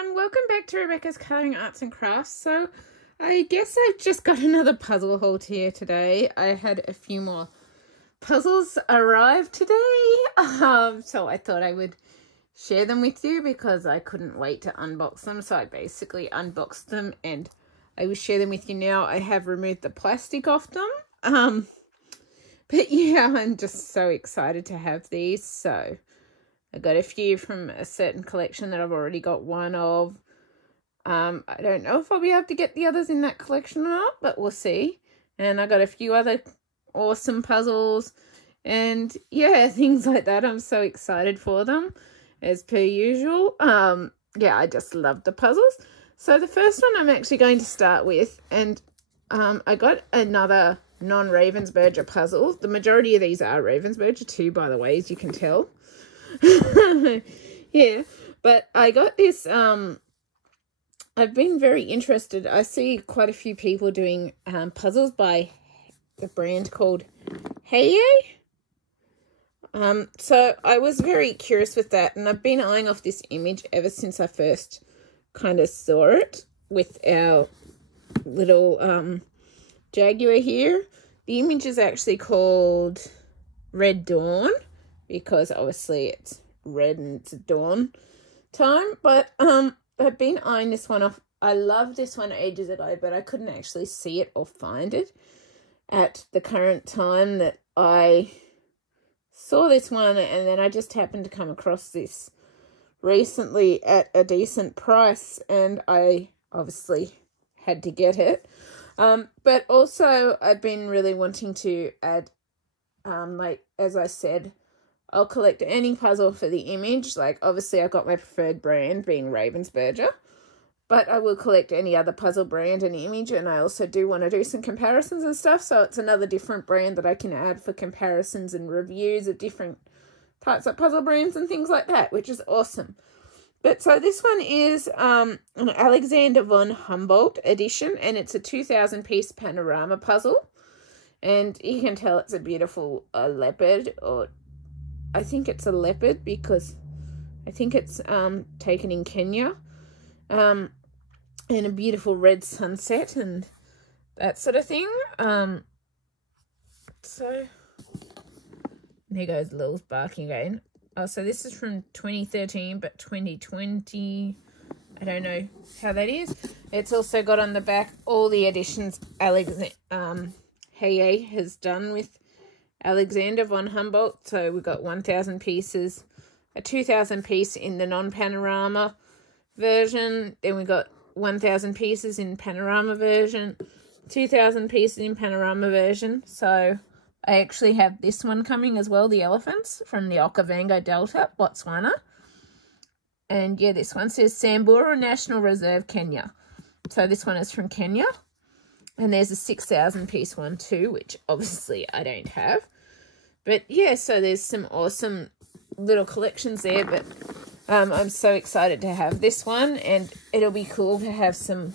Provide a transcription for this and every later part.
everyone, welcome back to Rebecca's Colouring Arts and Crafts. So I guess I've just got another puzzle haul here today. I had a few more puzzles arrive today, so I thought I would share them with you because I couldn't wait to unbox them. So I basically unboxed them and I will share them with you now. I have removed the plastic off them, but yeah, I'm just so excited to have these. So I got a few from a certain collection that I've already got one of. I don't know if I'll be able to get the others in that collection or not, but we'll see. And I got a few other awesome puzzles and yeah, things like that. I'm so excited for them as per usual. Yeah, I just love the puzzles. So the first one I'm actually going to start with, and I got another non-Ravensburger puzzle. The majority of these are Ravensburger too, by the way, as you can tell. Yeah, but I got this, I've been very interested. I see quite a few people doing puzzles by a brand called Heye. So I was very curious with that, and I've been eyeing off this image ever since I first kind of saw it with our little Jaguar here. The image is actually called Red Dawn, because obviously it's red and it's dawn time. But I've been eyeing this one off. I loved this one ages ago, but I couldn't actually see it or find it at the current time that I saw this one, and then I just happened to come across this recently at a decent price, and I obviously had to get it. But also I've been really wanting to add, like as I said, I'll collect any puzzle for the image. Like, obviously, I've got my preferred brand being Ravensburger, but I will collect any other puzzle brand and image, and I also do want to do some comparisons and stuff, so it's another different brand that I can add for comparisons and reviews of different types of puzzle brands and things like that, which is awesome. But so this one is an Alexander von Humboldt edition, and it's a 2,000-piece panorama puzzle, and you can tell it's a beautiful leopard, or I think it's a leopard because I think it's taken in Kenya, and a beautiful red sunset and that sort of thing. So there goes Lil's barking again. Oh, so this is from 2013, but 2020, I don't know how that is. It's also got on the back all the editions Heye has done with Alexander von Humboldt. So we've got 1,000 pieces, a 2,000 piece in the non-panorama version. Then we got 1,000 pieces in panorama version, 2,000 pieces in panorama version. So I actually have this one coming as well, the elephants from the Okavango Delta, Botswana. And yeah, this one says Samburu National Reserve, Kenya. So this one is from Kenya. And there's a 6,000 piece one too, which obviously I don't have. But yeah, so there's some awesome little collections there. But I'm so excited to have this one, and it'll be cool to have some,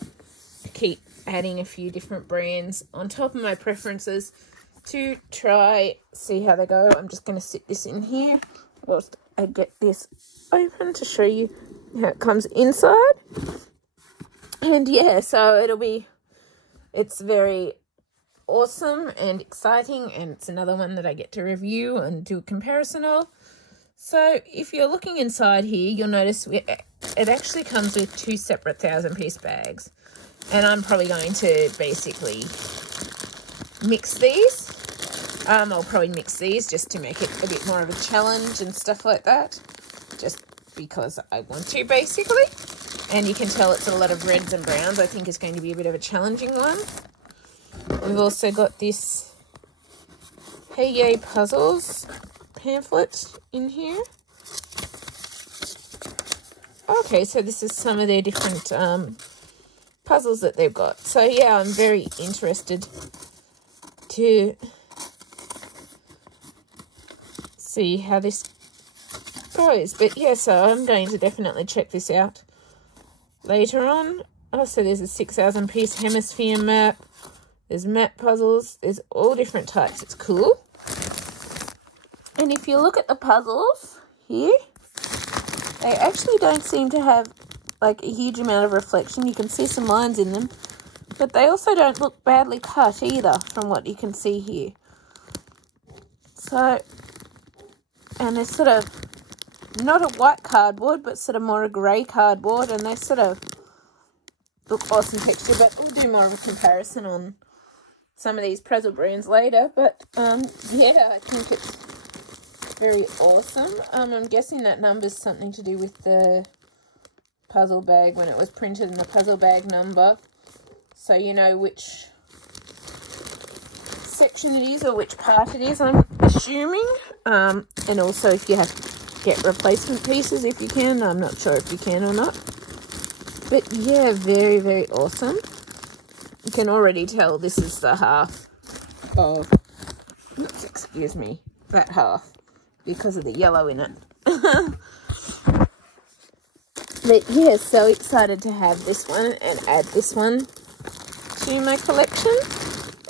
keep adding a few different brands on top of my preferences to try, see how they go. I'm just going to sit this in here whilst I get this open to show you how it comes inside. And yeah, so it's very awesome and exciting, and it's another one that I get to review and do a comparison of. So if you're looking inside here, you'll notice it actually comes with 2 separate 1,000-piece bags, and I'm probably going to basically mix these. I'll probably mix these just to make it a bit more of a challenge and stuff like that, just because I want to, basically. And you can tell it's a lot of reds and browns. I think it's going to be a bit of a challenging one. We've also got this Heye Puzzles pamphlet in here. Okay, so this is some of their different puzzles that they've got. So yeah, I'm very interested to see how this goes. But yeah, so I'm going to definitely check this out later on. Oh, so there's a 6,000 piece hemisphere map. There's map puzzles. There's all different types. It's cool. And if you look at the puzzles here, they actually don't seem to have like a huge amount of reflection. You can see some lines in them, but they also don't look badly cut either from what you can see here. So, and they're sort of not a white cardboard, but sort of more a grey cardboard, and they sort of look awesome texture, but we'll do more of a comparison on some of these puzzle brands later. But yeah, I think it's very awesome. I'm guessing that number's something to do with the puzzle bag when it was printed in the puzzle bag number, so you know which section it is or which part it is, I'm assuming. And also if you have to get replacement pieces, if you can. I'm not sure if you can or not. But yeah, very, very awesome. You can already tell this is the half of, oops, excuse me, that half, because of the yellow in it. But yeah, so excited to have this one and add this one to my collection.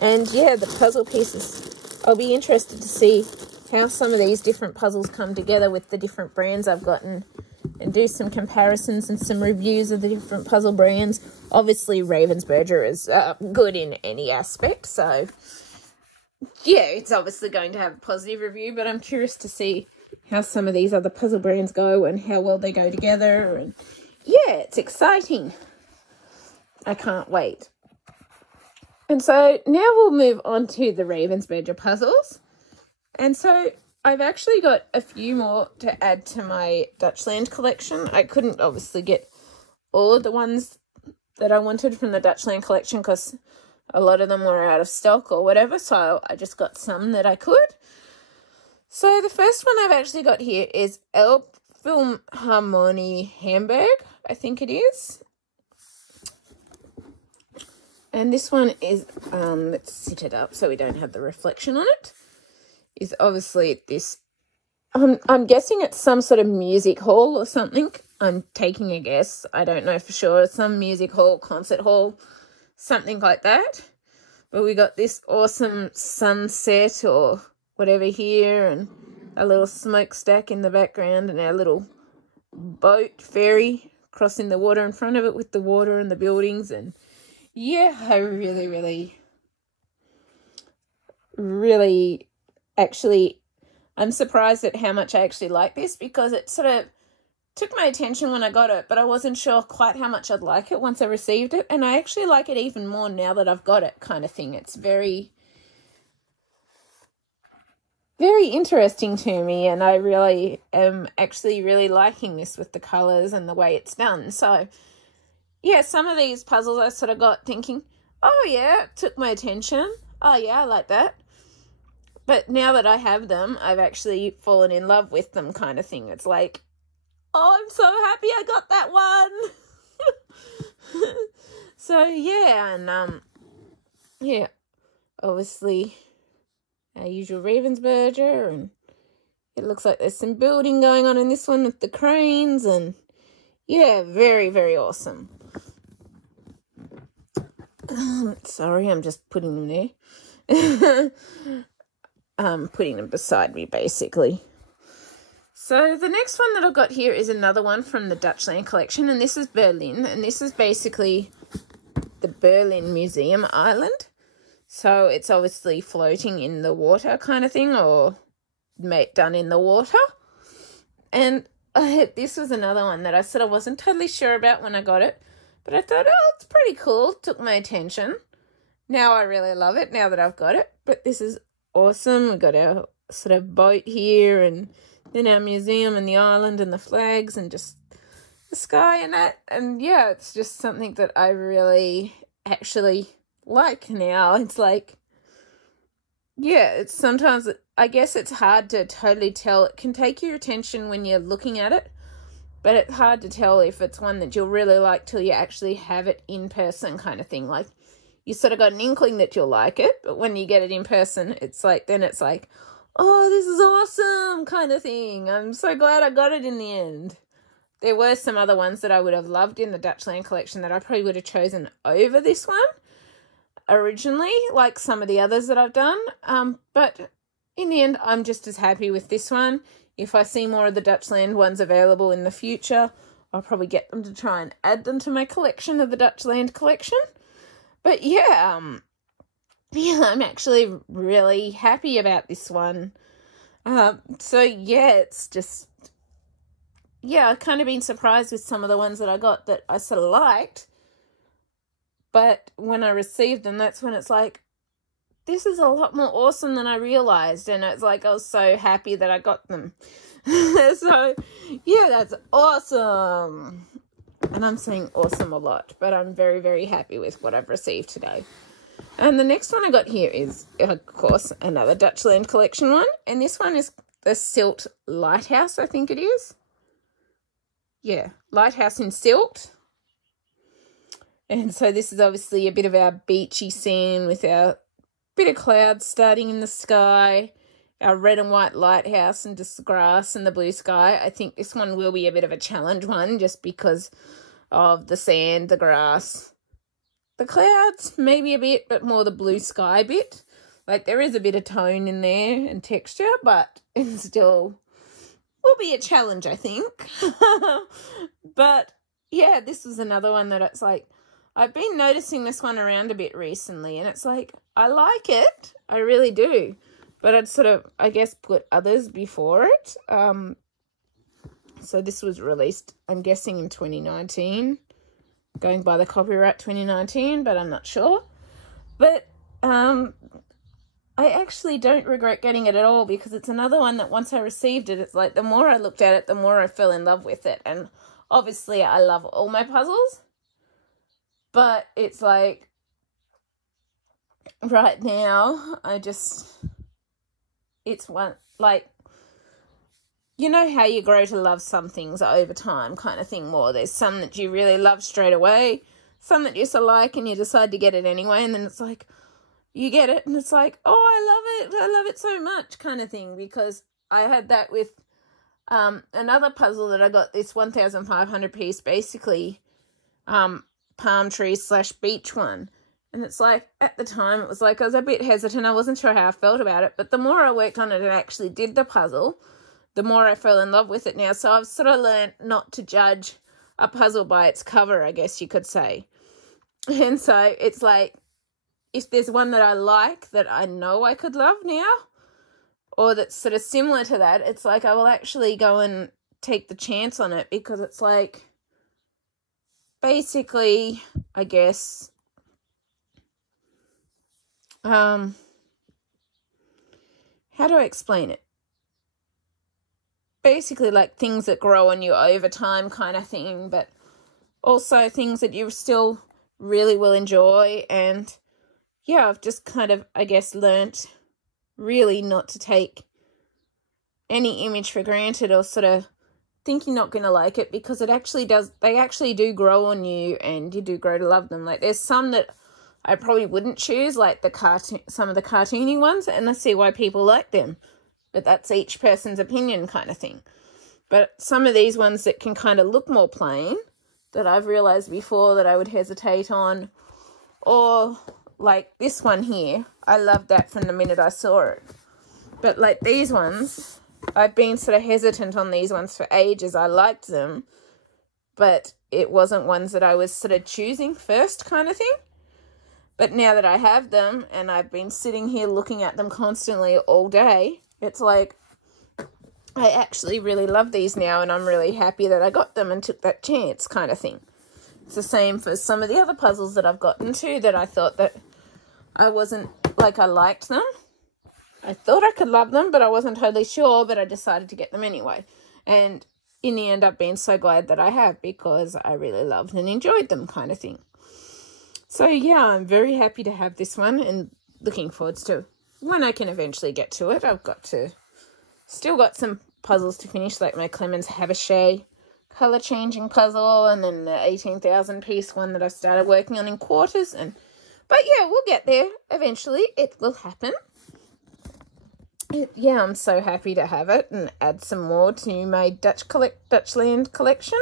And yeah, the puzzle pieces, I'll be interested to see how some of these different puzzles come together with the different brands I've gotten, and do some comparisons and some reviews of the different puzzle brands. Obviously, Ravensburger is good in any aspect, so yeah, it's obviously going to have a positive review, but I'm curious to see how some of these other puzzle brands go and how well they go together. And yeah, it's exciting. I can't wait. And so now we'll move on to the Ravensburger puzzles. And so I've actually got a few more to add to my Dutchland collection. I couldn't obviously get all of the ones that I wanted from the Dutchland collection because a lot of them were out of stock or whatever, so I just got some that I could. So the first one I've actually got here is Philharmonie Hamburg, I think it is. And this one is, let's sit it up so we don't have the reflection on it, is obviously this, I'm guessing it's some sort of music hall or something. I'm taking a guess. I don't know for sure. Some music hall, concert hall, something like that. But we got this awesome sunset or whatever here, and a little smokestack in the background, and our little boat ferry crossing the water in front of it with the water and the buildings. And yeah, I really actually, I'm surprised at how much I actually like this, because it sort of took my attention when I got it, but I wasn't sure quite how much I'd like it once I received it. And I actually like it even more now that I've got it, kind of thing. It's very, very interesting to me, and I really am actually really liking this with the colours and the way it's done. So yeah, some of these puzzles I sort of got thinking, oh yeah, it took my attention. Oh yeah, I like that. But now that I have them, I've actually fallen in love with them, kind of thing. It's like, oh, I'm so happy I got that one. So yeah, and yeah, obviously our usual Ravensburger, and it looks like there's some building going on in this one with the cranes, and yeah, very, very awesome. Sorry, I'm just putting them there. Putting them beside me, basically. So the next one that I've got here is another one from the Dutchland collection, and this is Berlin, and this is basically the Berlin Museum Island. So it's obviously floating in the water kind of thing, or done in the water. And this was another one that I sort of wasn't totally sure about when I got it, but I thought, oh, it's pretty cool. It took my attention. Now I really love it now that I've got it. But this is awesome. We've got our sort of boat here, and then our museum and the island and the flags and just the sky and that. And yeah, it's just something that I really actually like now. It's like, yeah, it's sometimes, I guess it's hard to totally tell. It can take your attention when you're looking at it, but it's hard to tell if it's one that you'll really like till you actually have it in person, kind of thing. Like, you sort of got an inkling that you'll like it, but when you get it in person, it's like, then it's like, oh, this is awesome, kind of thing. I'm so glad I got it in the end. There were some other ones that I would have loved in the Dutchland collection that I probably would have chosen over this one originally, like some of the others that I've done. But in the end, I'm just as happy with this one. If I see more of the Dutchland ones available in the future, I'll probably get them to try and add them to my collection of the Dutch land collection. But yeah, I'm actually really happy about this one. So yeah, it's just, yeah, I've kind of been surprised with some of the ones that I got that I sort of liked. But when I received them, that's when it's like, this is a lot more awesome than I realized. And it's like, I was so happy that I got them. So yeah, that's awesome. And I'm saying awesome a lot, but I'm very, very happy with what I've received today. And the next one I got here is, of course, another Dutch land collection one. And this one is the Silt Lighthouse, I think it is. Yeah, Lighthouse in Silt. And so this is obviously a bit of our beachy scene with our bit of clouds starting in the sky, our red and white lighthouse and just grass and the blue sky. I think this one will be a bit of a challenge one just because of the sand, the grass, the clouds, maybe a bit, but more the blue sky bit. Like there is a bit of tone in there and texture, but it still will be a challenge, I think. But yeah, this was another one that it's like, I've been noticing this one around a bit recently, and it's like, I like it. I really do. But I'd sort of, I guess, put others before it. So this was released, I'm guessing, in 2019. Going by the copyright 2019, but I'm not sure. But I actually don't regret getting it at all, because it's another one that once I received it, it's like the more I looked at it, the more I fell in love with it. And obviously I love all my puzzles. But it's like, right now, it's one, like, you know how you grow to love some things over time kind of thing more. There's some that you really love straight away, some that you sort of like and you decide to get it anyway, and then it's like, you get it and it's like, oh, I love it so much kind of thing, because I had that with another puzzle that I got, this 1,500 piece, basically, palm tree / beach one. And it's like, at the time, it was like, I was a bit hesitant. I wasn't sure how I felt about it. But the more I worked on it and actually did the puzzle, the more I fell in love with it now. So I've sort of learned not to judge a puzzle by its cover, I guess you could say. And so it's like, if there's one that I like that I know I could love now, or that's sort of similar to that, it's like I will actually go and take the chance on it, because it's like, basically, I guess, how do I explain it? Basically, like things that grow on you over time kind of thing, but also things that you still really will enjoy. And yeah, I've just kind of, I guess, learnt really not to take any image for granted, or sort of think you're not going to like it, because it actually does, they actually do grow on you and you do grow to love them. Like there's some that I probably wouldn't choose, like some of the cartoony ones, and I see why people like them, but that's each person's opinion kind of thing. But some of these ones that can kind of look more plain, that I've realised before that I would hesitate on, or like this one here, I loved that from the minute I saw it. But like these ones, I've been sort of hesitant on these ones for ages. I liked them, but it wasn't ones that I was sort of choosing first kind of thing. But now that I have them and I've been sitting here looking at them constantly all day, it's like, I actually really love these now, and I'm really happy that I got them and took that chance kind of thing. It's the same for some of the other puzzles that I've gotten to, that I thought that I wasn't, like, I liked them. I thought I could love them, but I wasn't totally sure, but I decided to get them anyway. And in the end, I've been so glad that I have, because I really loved and enjoyed them kind of thing. So yeah, I'm very happy to have this one, and looking forward to when I can eventually get to it. I've still got some puzzles to finish, like my Clemens Havashay colour changing puzzle, and then the 18,000 piece one that I've started working on in quarters. But yeah, we'll get there eventually. It will happen. Yeah, I'm so happy to have it and add some more to my Dutch land collection.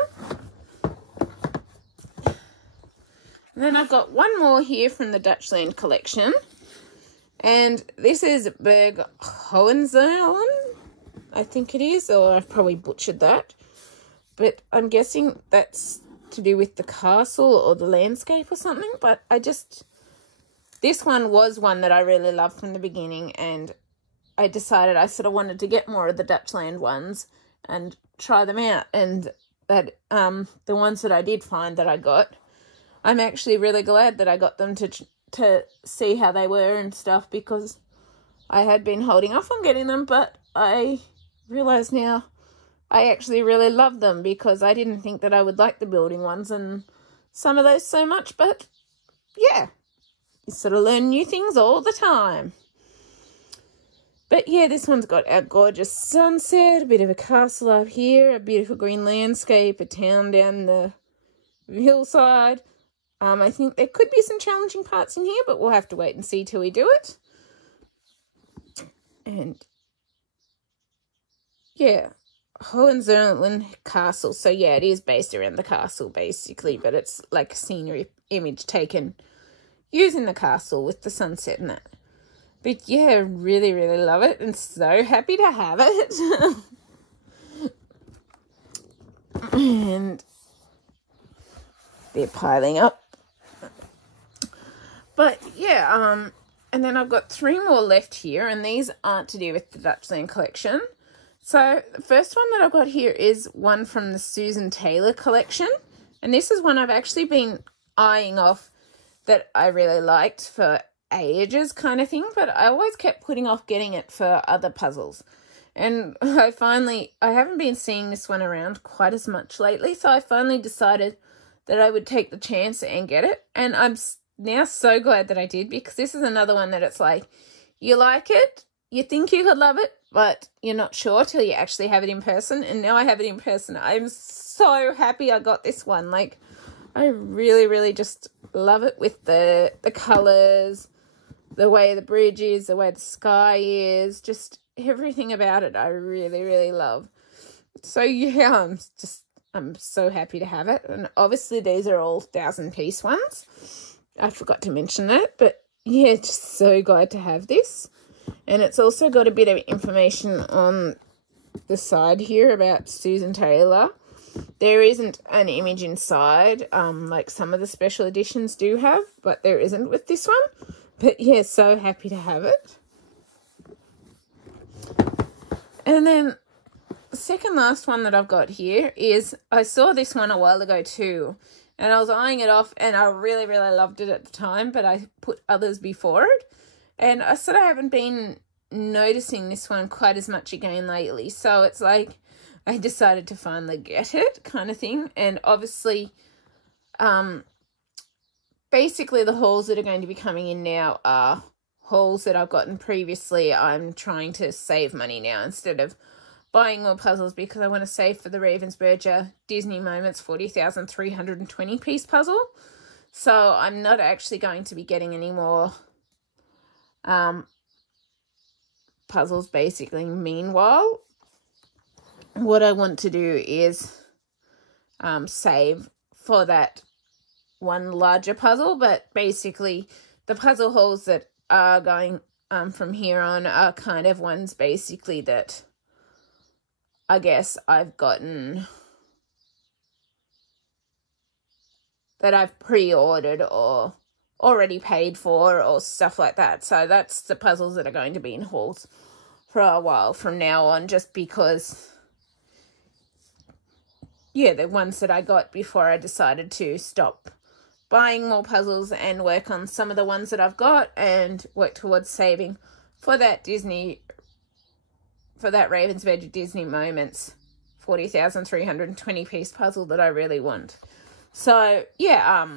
And then I've got one more here from the Dutch land collection, and this is Berg Hohenzollern, I think it is, or I've probably butchered that. but I'm guessing that's to do with the castle or the landscape or something. But this one was one that I really loved from the beginning, and I decided I sort of wanted to get more of the Dutchland ones and try them out. And that the ones that I did find that I got, I'm actually really glad that I got them to see how they were and stuff, because I had been holding off on getting them, but I realise now I actually really love them, because I didn't think that I would like the building ones and some of those so much. But yeah, you sort of learn new things all the time. But yeah, this one's got a gorgeous sunset, a bit of a castle up here, a beautiful green landscape, a town down the hillside. I think there could be some challenging parts in here, but we'll have to wait and see till we do it. And yeah, Hohenzollern Castle. So yeah, it is based around the castle basically, but it's like a scenery image taken using the castle with the sunset and that. But yeah, really, really love it and so happy to have it. And they're piling up. But yeah, and then I've got 3 more left here, and these aren't to do with the Dutchland collection. So the first one that I've got here is one from the Susan Taylor collection, and this is one I've actually been eyeing off that I really liked for ages kind of thing, but I always kept putting off getting it for other puzzles. And I haven't been seeing this one around quite as much lately, so I finally decided that I would take the chance and get it, and I'm now so glad that I did, because this is another one that it's like, you like it, you think you could love it, but you're not sure till you actually have it in person. And now I have it in person. I'm so happy I got this one. Like, I really, really just love it with the colours, the way the bridge is, the way the sky is, just everything about it I really, really love. So yeah, I'm so happy to have it. And obviously these are all 1,000-piece ones. I forgot to mention that, but yeah, just so glad to have this. And it's also got a bit of information on the side here about Susan Taylor. There isn't an image inside, like some of the special editions do have, but there isn't with this one. But yeah, so happy to have it. And then the second last one that I've got here is, I saw this one a while ago too, and I was eyeing it off, and I really, really loved it at the time, but I put others before it. And I sort of haven't been noticing this one quite as much again lately. So it's like I decided to finally get it kind of thing. And obviously, basically the hauls that are going to be coming in now are hauls that I've gotten previously. I'm trying to save money now instead of buying more puzzles, because I want to save for the Ravensburger Disney Moments 40,320 piece puzzle. So I'm not actually going to be getting any more puzzles basically. Meanwhile, what I want to do is save for that one larger puzzle, but basically the puzzle hauls that are going from here on are kind of ones basically that I guess I've gotten, that I've pre-ordered or already paid for or stuff like that. So that's the puzzles that are going to be in hauls for a while from now on, just because, yeah, the ones that I got before I decided to stop buying more puzzles and work on some of the ones that I've got and work towards saving for that Ravensburger Disney Moments 40,320 piece puzzle that I really want. So yeah,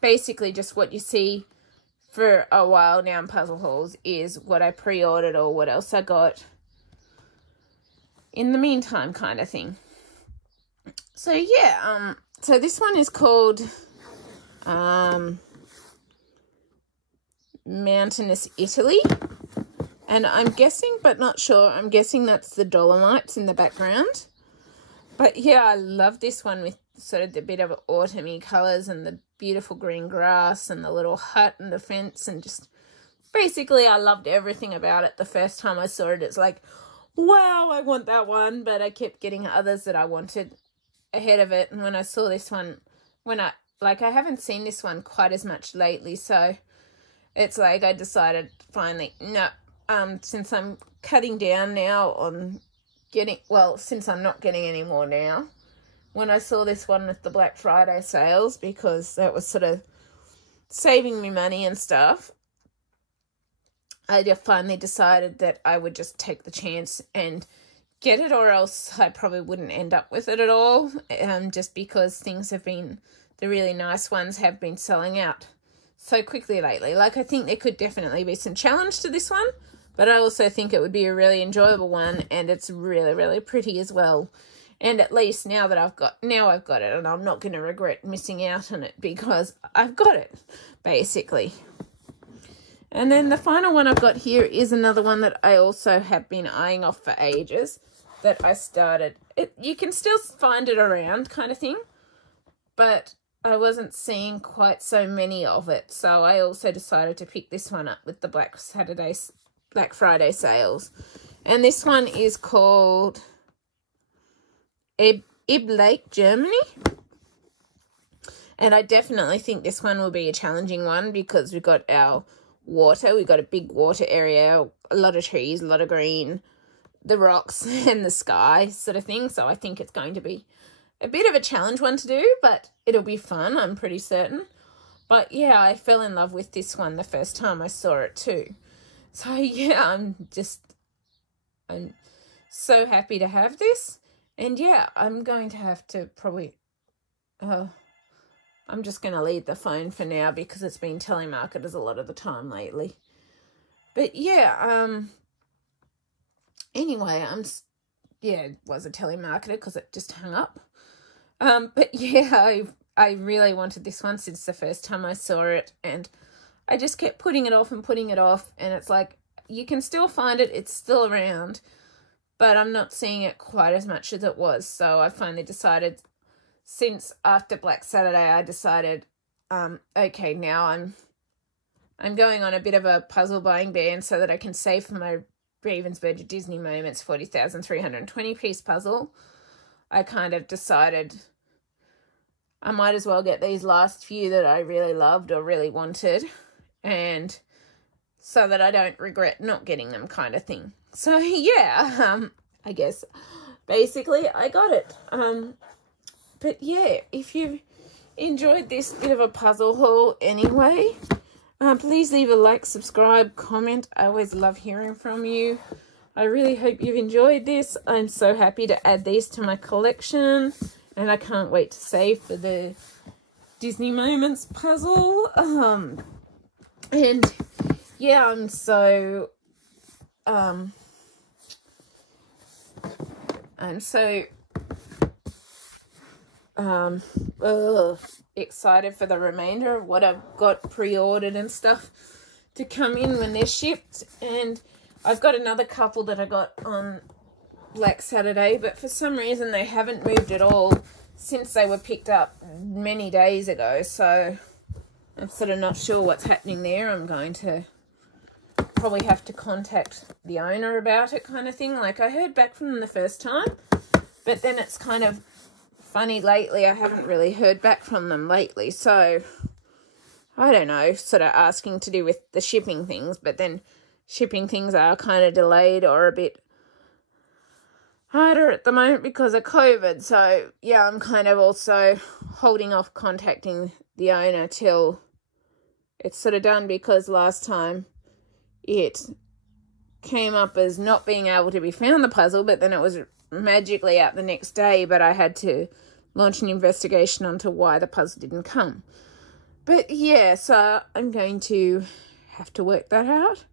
basically just what you see for a while now in puzzle hauls is what I pre-ordered or what else I got in the meantime kind of thing. So yeah, so this one is called Mountainous Italy. And I'm guessing, but not sure, I'm guessing that's the Dolomites in the background. But yeah, I love this one with sort of the bit of autumny colours and the beautiful green grass and the little hut and the fence, and just basically I loved everything about it. The first time I saw it, it's like, wow, I want that one. But I kept getting others that I wanted ahead of it. And when I saw this one, I haven't seen this one quite as much lately. So it's like I decided finally, no, since I'm cutting down now on since I'm not getting any more now, when I saw this one with the Black Friday sales, because that was sort of saving me money and stuff, I just finally decided that I would just take the chance and get it, or else I probably wouldn't end up with it at all, just because the really nice ones have been selling out so quickly lately. Like, I think there could definitely be some challenge to this one, but I also think it would be a really enjoyable one, and it's really, really pretty as well. And at least now I've got it, and I'm not going to regret missing out on it because I've got it, basically. And then the final one I've got here is another one that I also have been eyeing off for ages, that I started. You can still find it around, kind of thing, but I wasn't seeing quite so many of it. So I also decided to pick this one up with the Black Friday sales. And this one is called Ib Lake, Germany. And I definitely think this one will be a challenging one because we've got our water. We've got a big water area, a lot of trees, a lot of green, the rocks and the sky sort of thing. So I think it's going to be a bit of a challenge one to do, but it'll be fun, I'm pretty certain. But yeah, I fell in love with this one the first time I saw it too. So yeah, I'm so happy to have this. And yeah, I'm going to have to probably, I'm just going to leave the phone for now because it's been telemarketers a lot of the time lately. But yeah, anyway, it was a telemarketer because it just hung up. But yeah, I really wanted this one since the first time I saw it, and I just kept putting it off, and it's like, you can still find it, it's still around, but I'm not seeing it quite as much as it was. So I finally decided, since after Black Saturday, I decided, okay, now I'm going on a bit of a puzzle buying ban so that I can save for my Ravensburger Disney Moments 40,320 piece puzzle. I kind of decided I might as well get these last few that I really loved or really wanted, and so that I don't regret not getting them, kind of thing. So yeah, I guess basically I got it. But yeah, if you enjoyed this bit of a puzzle haul anyway, please leave a like, subscribe, comment. I always love hearing from you. I really hope you've enjoyed this. I'm so happy to add these to my collection, and I can't wait to save for the Disney Moments puzzle. And yeah, I'm so excited for the remainder of what I've got pre-ordered and stuff to come in when they're shipped. And I've got another couple that I got on Black Saturday, but for some reason they haven't moved at all since they were picked up many days ago. So I'm sort of not sure what's happening there. I'm going to probably have to contact the owner about it, kind of thing. Like, I heard back from them the first time, but then it's kind of funny lately. I haven't really heard back from them lately. So I don't know, sort of asking to do with the shipping things, but then shipping things are kind of delayed or a bit harder at the moment because of COVID. So yeah, I'm kind of also holding off contacting the owner till it's sort of done, because last time it came up as not being able to be found, the puzzle, but then it was magically out the next day, but I had to launch an investigation onto why the puzzle didn't come. But yeah, so I'm going to have to work that out.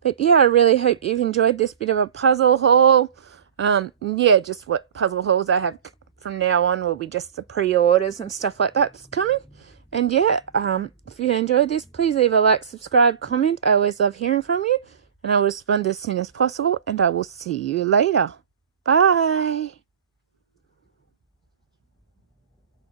But yeah, I really hope you've enjoyed this bit of a puzzle haul. Yeah, just what puzzle hauls I have from now on will be just the pre-orders and stuff like that's coming. And yeah, if you enjoyed this, please leave a like, subscribe, comment. I always love hearing from you, and I will respond as soon as possible, and I will see you later. Bye.